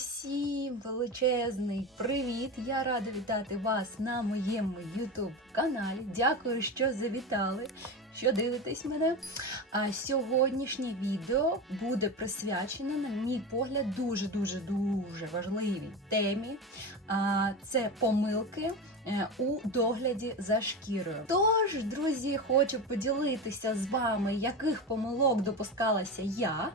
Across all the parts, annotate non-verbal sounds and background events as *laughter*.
Усім величезний привіт! Я рада вітати вас на моєму YouTube каналі. Дякую, що завітали, що дивитесь мене. А сьогоднішнє відео буде присвячено, на мій погляд, дуже дуже дуже важливій темі. А, це помилки. е, У догляді за шкірою. Тож, друзі, хочу поділитися з вами, яких помилок допускалася я,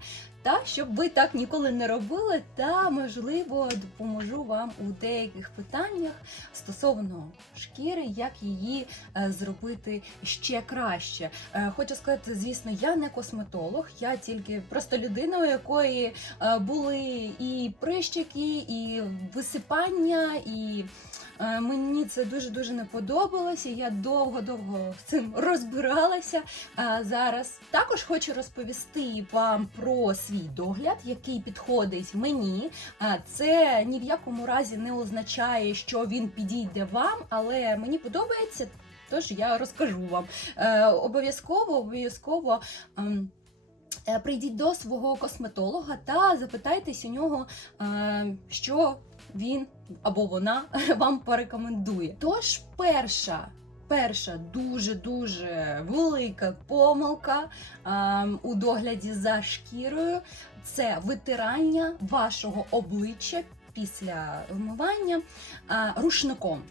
та щоб ви так ніколи не робили, та можливо допоможу вам у деяких питаннях стосовно шкіри, як її е, зробити ще краще. Е, Хочу сказати, звісно, я не косметолог, я тільки просто людина, у якої е, були і прищики, і висипання, і мені це дуже дуже не подобалося. Я довго-довго з цим *laughs* розбиралася. А зараз також хочу розповісти вам про свій догляд, який підходить мені. Це ні в якому разі не означає, що він підійде вам, але мені подобається. Тож я розкажу вам. Е, обов'язково, обов'язково. ем, е, Прийдіть до свого косметолога та запитайтесь у нього, е, що він або вона *laughs* вам порекомендує. Тож, перша перша дуже дуже велика помилка ем, у догляді за шкірою це витирання вашого обличчя після вмивання е, рушником.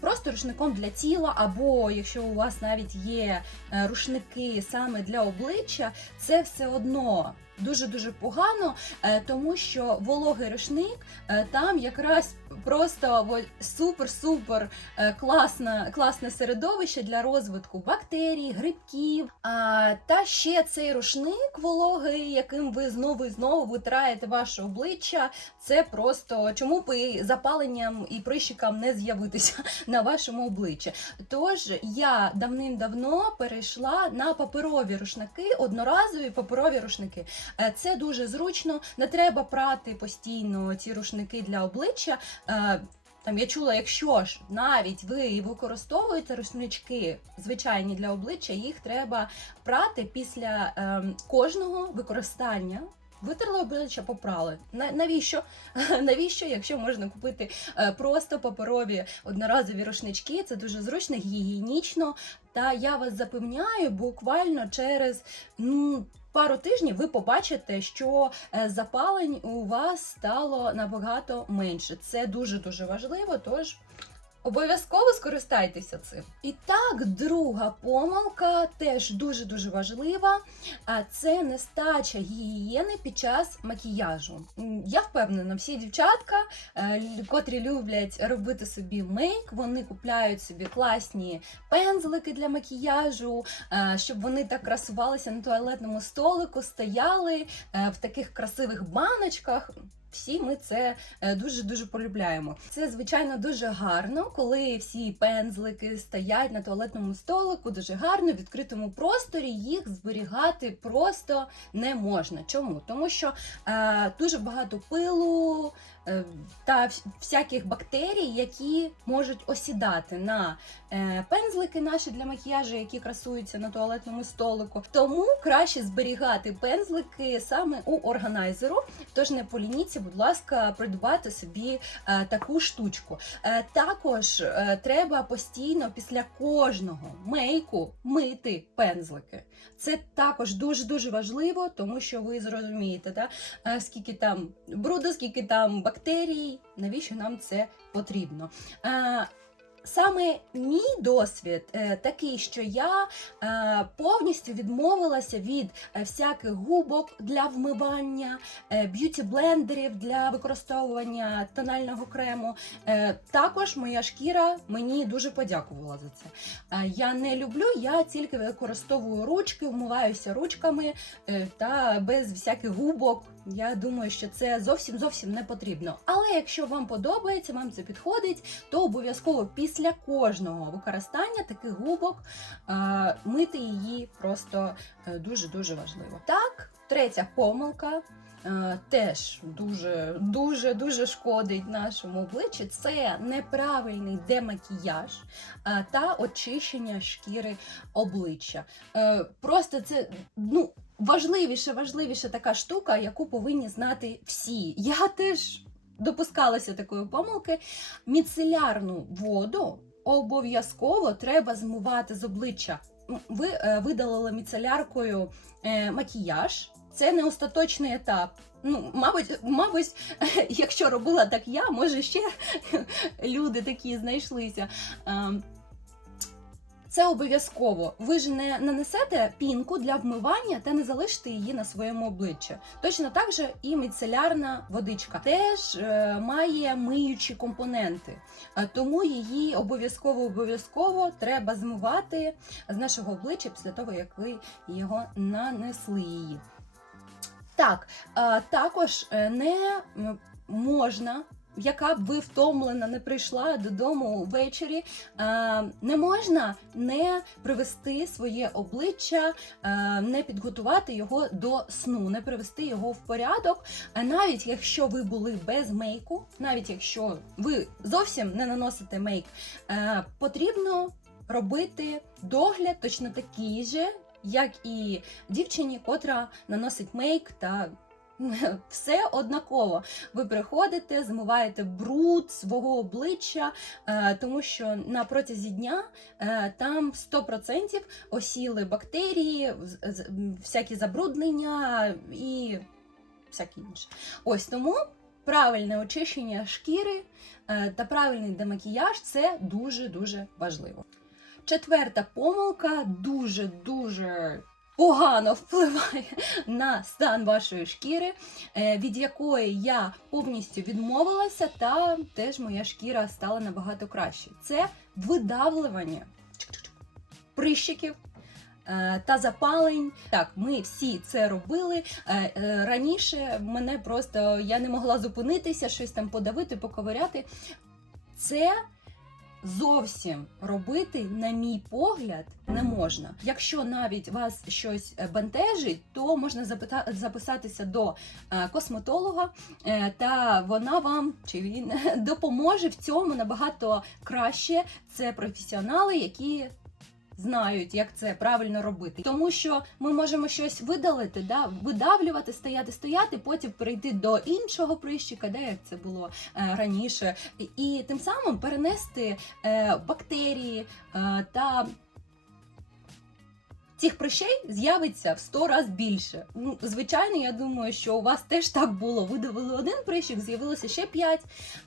Просто рушником для тіла, або якщо у вас навіть є е, рушники саме для обличчя, це все одно дуже дуже погано, е, тому що вологий рушник е, там якраз просто супер-супер е, класне, класне середовище для розвитку бактерій, грибків. А, та ще цей рушник вологий, яким ви знову і знову витираєте ваше обличчя. Це просто чому б і запаленням і прищикам не з'явитися *laughs* на вашому обличчі. Тож я давним-давно перейшла на паперові рушники, одноразові паперові рушники. Е, Це дуже зручно, не треба прати постійно ці рушники для обличчя. Е, Там я чула, якщо ж навіть ви використовуєте рушнички звичайні для обличчя, їх треба прати після ем, кожного використання. Витерли обличчя, попрали. На- Навіщо? *laughs* Навіщо, якщо можна купити е, просто паперові одноразові рушнички? Це дуже зручно, гігієнічно. Та я вас запевняю, буквально через ну, пару тижнів ви побачите, що е, запалень у вас стало набагато менше. Це дуже дуже важливо. Тож. Обов'язково скористайтеся цим. І так, друга помилка теж дуже дуже важлива. А це нестача гігієни під час макіяжу. Я впевнена, всі дівчатка, е, котрі люблять робити собі мейк, вони купляють собі класні пензлики для макіяжу, е, щоб вони так красувалися на туалетному столику, стояли е, в таких красивих баночках. Всі ми це дуже дуже полюбляємо. Це звичайно дуже гарно, коли всі пензлики стоять на туалетному столику, дуже гарно в відкритому просторі. Їх зберігати просто не можна. Чому? Тому що е, дуже багато пилу е, та всяких бактерій, які можуть осідати на е, пензлики наші для макіяжу, які красуються на туалетному столику. Тому краще зберігати пензлики саме у органайзеру. Тож не полініться, будь ласка, придбати собі е, таку штучку. Е, також е, треба постійно після кожного мейку мити пензлики. Це також дуже дуже важливо, тому що ви зрозумієте, да? скільки там бруду, скільки там бактерій, навіщо нам це потрібно. Саме мій досвід е, такий, що я е, повністю відмовилася від е, всяких губок для вмивання, б'юті-блендерів для використовування тонального крему. Також моя шкіра мені дуже подякувала за це. Я не люблю, я тільки використовую ручки, вмиваюся ручками та без всяких губок. Я думаю, що це зовсім зовсім не потрібно. Але якщо вам подобається, вам це підходить, то обов'язково після кожного використання таких губок е, мити її просто дуже дуже важливо. Так, третя помилка. е, Теж дуже дуже шкодить нашому обличчю. Це неправильний демакіяж е, та очищення шкіри обличчя. Е, Просто це ну важливіше, важливіше така штука, яку повинні знати всі. Я теж допускалося такої помилки. Міцелярну воду обов'язково треба змивати з обличчя. Ви е, видалили міцеляркою е, макіяж. Це не остаточний етап. Ну, мабуть, мабуть, *laughs* якщо робила так я, може ще *laughs* люди такі знайшлися. Це обов'язково. Ви ж не нанесете пінку для вмивання та не залишите її на своєму обличчі. Точно так же і міцелярна водичка теж е, має миючі компоненти, Е, тому її обов'язково обов'язково треба змивати з нашого обличчя після того, як ви його нанесли її. Так, е, також е, не можна. Яка б ви втомлена не прийшла додому ввечері, е, не можна не привести своє обличчя, е, не підготувати його до сну, не привести його в порядок. Е, Навіть якщо ви були без мейку, навіть якщо ви зовсім не наносите мейк, е, потрібно робити догляд точно такий же, як і дівчині, котра наносить мейк та *laughs* все однаково. Ви приходите, змиваєте бруд свого обличчя, е, тому що на протязі дня е, там 100% осіли бактерії, всякі забруднення і всяке інше. Ось тому правильне очищення шкіри е, та правильний демакіяж це дуже-дуже важливо. Четверта помилка дуже-дуже погано впливає на стан вашої шкіри, е, від якої я повністю відмовилася, та теж моя шкіра стала набагато краще. Це видавлювання прищиків. е, Та запалень, так, ми всі це робили. Е, Раніше мене просто я не могла зупинитися, щось там подавити, поковиряти. Це зовсім робити, на мій погляд, не можна. Якщо навіть вас щось е, бентежить, то можна запита- записатися до е, косметолога, е, та вона вам чи він *laughs* допоможе в цьому набагато краще. Це професіонали, які. Знають, як це правильно робити, тому що ми можемо щось видалити, да, видавлювати, стояти, стояти, потім перейти до іншого прищика, де як це було е, раніше, і, і тим самим перенести е, бактерії е, та цих прищей з'явиться в 100 разів більше. Ну, звичайно, я думаю, що у вас теж так було. Видавили один прищик, з'явилося ще 5.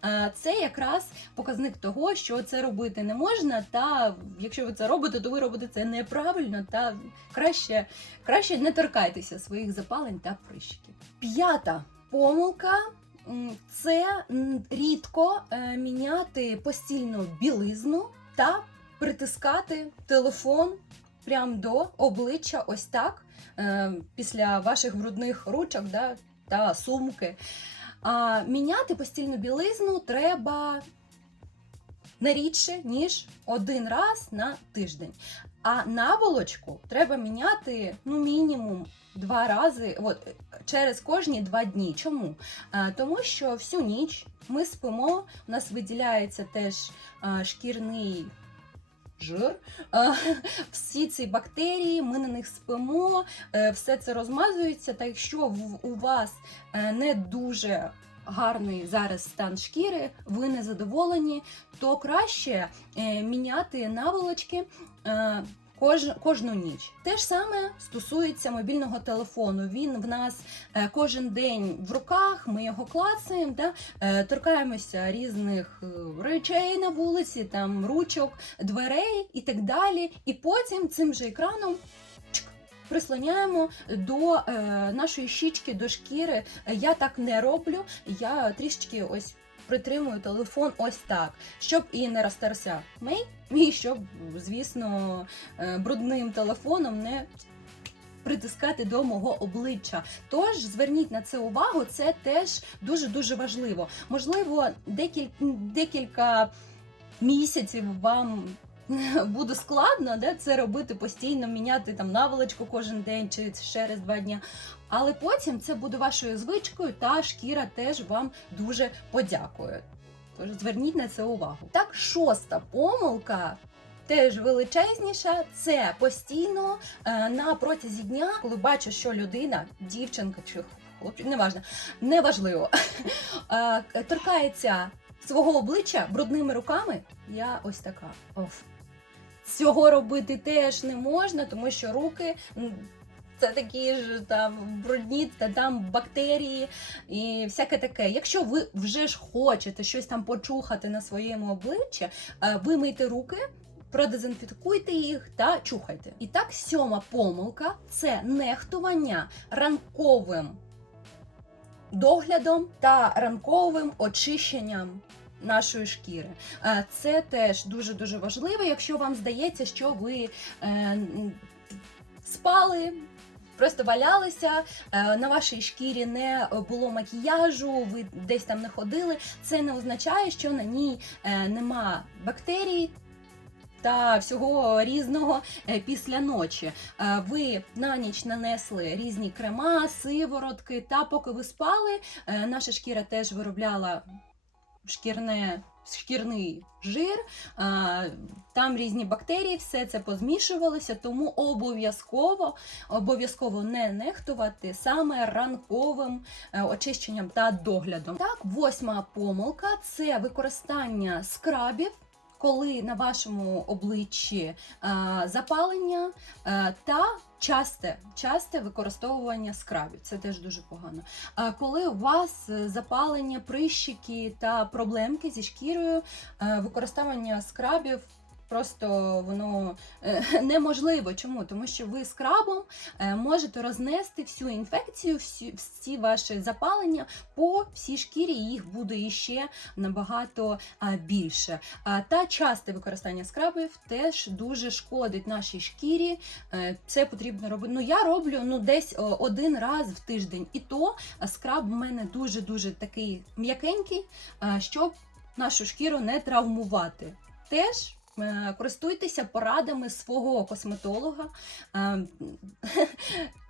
Е, Це якраз показник того, що це робити не можна. Та якщо ви це робите, то ви робите це неправильно та краще, краще не торкайтеся своїх запалень та прищиків. П'ята помилка. Це рідко е, міняти постільну білизну та притискати телефон прямо до обличчя, ось так, е, після ваших грудних ручок да, та сумки. А міняти постільну білизну треба не рідше, ніж один раз на тиждень. А наволочку треба міняти ну, мінімум два рази от, через кожні два дні. Чому? Е, Тому що всю ніч ми спимо, у нас виділяється теж е, шкірний жир. Е, *laughs* Всі ці бактерії, ми на них спимо, е, все це розмазується. Та якщо у вас е, не дуже гарний зараз стан шкіри, ви не задоволені, то краще міняти наволочки. Кож, кожну ніч. Те ж саме стосується мобільного телефону. Він в нас е, кожен день в руках, ми його клацаємо, да? е, торкаємося різних е, речей на вулиці, там ручок, дверей і так далі. І потім цим же екраном прислоняємо до е, нашої щічки, до шкіри. Я так не роблю. Я трішечки ось притримую телефон ось так, щоб і не розтерся мей, *laughs* і щоб, звісно, е, брудним телефоном не притискати до мого обличчя. Тож зверніть на це увагу, це теж дуже дуже важливо. Можливо, декілька, декілька місяців вам. *laughs* Буде складно да, це робити постійно, міняти там наволочку кожен день чи ще раз два дні. Але потім це буде вашою звичкою, та шкіра теж вам дуже подякує. Тож зверніть на це увагу. Так, шоста помилка. Теж величезніша, це постійно е, на протязі дня, коли бачу, що людина, дівчинка чи хлопчик, неважно, неважливо. *laughs* Е, Торкається свого обличчя брудними руками, я ось така. Оф. Цього робити теж не можна, тому що руки. Це такі ж там брудні, та там бактерії і всяке таке. Якщо ви вже ж хочете щось там почухати на своєму обличчі, е, вимийте руки, продезінфікуйте їх та чухайте. І так, сьома помилка це нехтування ранковим доглядом та ранковим очищенням. Нашої шкіри. Е, Це теж дуже дуже важливо, якщо вам здається, що ви е, спали, просто валялися, е, на вашій шкірі не було макіяжу, ви десь там не ходили. Це не означає, що на ній е, нема бактерій. Та всього різного е, після ночі. Ви на ніч нанесли різні крема, сиворотки, та поки ви спали, наша шкіра теж виробляла шкірне, шкірний жир, а там різні бактерії, все це позмішувалося, тому обов'язково обов'язково не нехтувати саме ранковим е, очищенням та доглядом. Так, восьма помилка це використання скрабів. Коли на вашому обличчі е, запалення е, та часте, часте використовування скрабів, це теж дуже погано. А коли у вас е, запалення, прищики та проблемки зі шкірою, використання скрабів. Просто воно е, *laughs* неможливо. Чому? Тому що ви скрабом е, можете рознести всю інфекцію, всі, всі ваші запалення по всій шкірі, їх буде іще набагато більше. А, та часте використання скрабів теж дуже шкодить нашій шкірі. Е, Це потрібно робити. Ну я роблю ну десь один раз в тиждень, і то скраб у мене дуже дуже такий м'якенький, щоб нашу шкіру не травмувати. Теж. Е, Користуйтеся порадами свого косметолога. Е,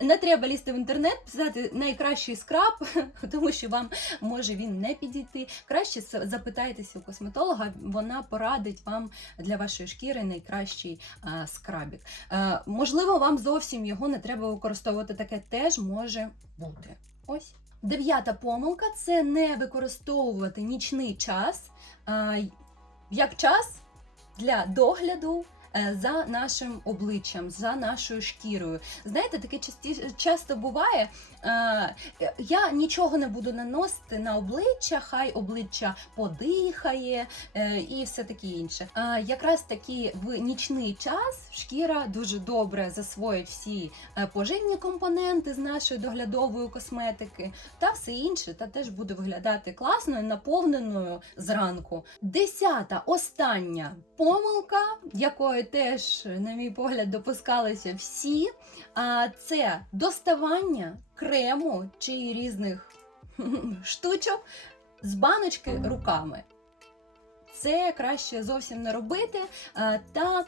*laughs* Не треба лізти в інтернет, писати найкращий скраб, *laughs* тому що вам може він не підійти. Краще запитайтеся у косметолога, вона порадить вам для вашої шкіри найкращий скрабік. Е, можливо, вам зовсім його не треба використовувати. Таке теж може бути. Ось. Дев'ята помилка це не використовувати нічний час як час для догляду. Е, За нашим обличчям, за нашою шкірою. Знаєте, таке часто буває. Е, я нічого не буду наносити на обличчя, хай обличчя подихає е, і все таке інше. Якраз таки в нічний час шкіра дуже добре засвоїть всі поживні компоненти з нашої доглядової косметики та все інше, та теж буде виглядати класно і наповненою зранку. Десята остання помилка, якої теж, на мій погляд, допускалися всі. А це доставання крему чи різних *laughs* штучок з баночки руками. Це краще зовсім не робити та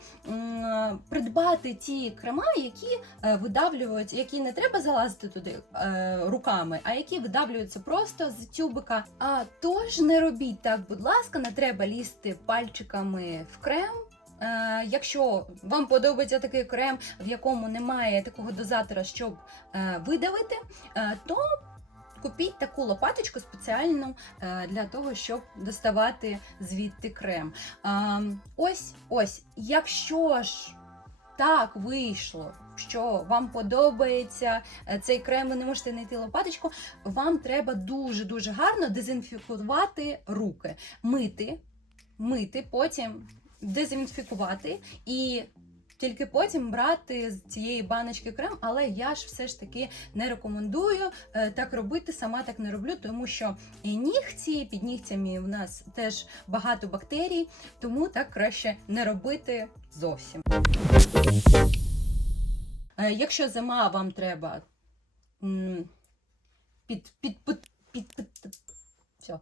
придбати ті крема, які е, видавлюють, які не треба залазити туди е, руками, а які видавлюються просто з тюбика. А тож не робіть так, будь ласка, не треба лізти пальчиками в крем. Е, Якщо вам подобається такий крем, в якому немає такого дозатора, щоб е, видавити, е, то купіть таку лопаточку спеціальну для того, щоб доставати звідти крем. Ось, ось, якщо ж так вийшло, що вам подобається цей крем, ви не можете знайти лопаточку, вам треба дуже-дуже гарно дезінфікувати руки, мити, мити, потім дезінфікувати і тільки потім брати з цієї баночки крем, але я ж все ж таки не рекомендую е, так робити, сама так не роблю, тому що і нігті, під нігтями в нас теж багато бактерій, тому так краще не робити зовсім. Е, Якщо зима, вам треба під, під, під, під, під,